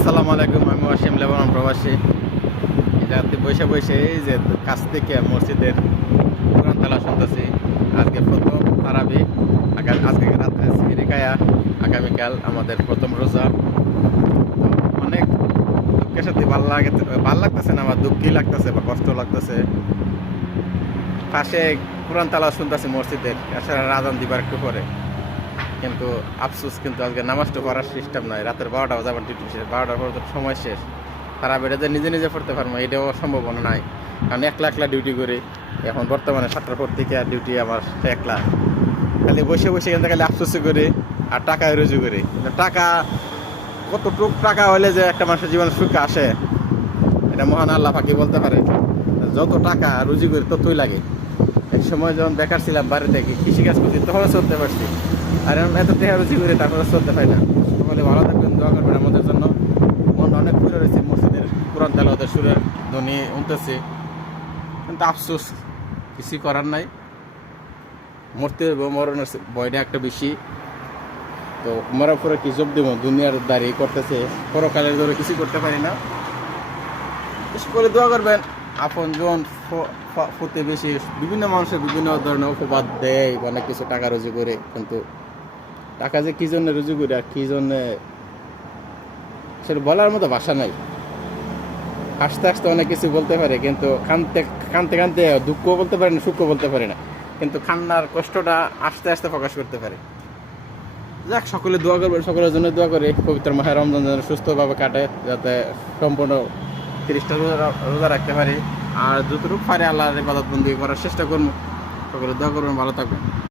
আসসালামু আলাইকুম। আমি ওয়াসিম, লেবানন প্রবাসী। রাতে বসে বসে এই যে কাছ থেকে মসজিদের কোরআন তেলাওয়াত শুনতেছি। আজকে প্রথম তারাবি, আজকে রাতে সিহরি খায়া, আগামীকাল আমাদের প্রথম রোজা। অনেক দুঃখের সাথে ভাল লাগতেছে না, আমার দুঃখই লাগতেছে বা কষ্ট লাগতেছে। পাশে কোরআন তেলাওয়াত শুনতেছি মসজিদের, এছাড়া আজান দিবার একটু পরে। কিন্তু আফসোস, কিন্তু আজকে নামাজটা পড়ার সিস্টেম নাই। রাতের 12টা বাজে আমার ডিউটি শেষ, 12টার পর তো সময় শেষ। তারা বেড়ে যে নিজে নিজে পড়তে পারবো এটাও সম্ভাবনা নাই, কারণ একলা একলা ডিউটি করি। এখন বর্তমানে 7টার পর থেকে আর ডিউটি আমার একলা। খালি বসে বসে এখান থেকে খালি আফসোসই করি আর টাকায় রুজু করি। টাকা কতটুক টাকা হলে যে একটা মানুষের জীবনে সুখ আসে, এটা মহান আল্লাহ পাকি বলতে পারে। যত টাকা রুজি করি ততই লাগে। এক সময় যখন বেকার ছিলাম বাড়িতে কৃষিকাজ করছি, তখন চলতে পারছি। আর এখন এত টাকা রুজি করি, তারপরে চলতে পারি না। সকলে ভালো থাকবেন, দোয়া করবেন আমাদের জন্য। মন অনেক ঘুরে রয়েছে, মসজিদের কোরআন তেলাওয়াতের সুরের ধ্বনি উঠতেছে, কিন্তু আফসোস কিছু করার নাই। মরতে মরণের ভয়টা একটা বেশি। তো মরার পরে কি জব দেবো, দুনিয়ার দাঁড়িয়ে করতেছে, পরকালের ধরে কিছু করতে পারি না। বিশেষ করে দোয়া করবেন। আপন জন প্রতিবেশী বিভিন্ন মানুষের বিভিন্ন ধরনের উপবাদ দেয়, অনেক কিছু টাকা রুজি করে, কিন্তু টাকা যে কি জন্য রুজি করে আর কি জন্য সেটা বলার মতো ভাষা নাই। হাসতে হাসতে অনেক কিছু বলতে পারে, কিন্তু কানতে কানতে কানতে দুঃখ বলতে পারে না, সুখও বলতে পারে না, কিন্তু কান্নার কষ্টটা আস্তে আস্তে প্রকাশ করতে পারে। যাক, সকলে দোয়া করবেন, সকলের জন্য দোয়া করে পবিত্র মাহে রমজান যেন সুস্থভাবে কাটে, যাতে সম্পূর্ণ 30টা রোজা রাখতে পারি। আর যতটুকু পারে আল্লাহর ইবাদত বন্দেগী করার চেষ্টা করবো। সকলে দোয়া করবেন, ভালো থাকবেন।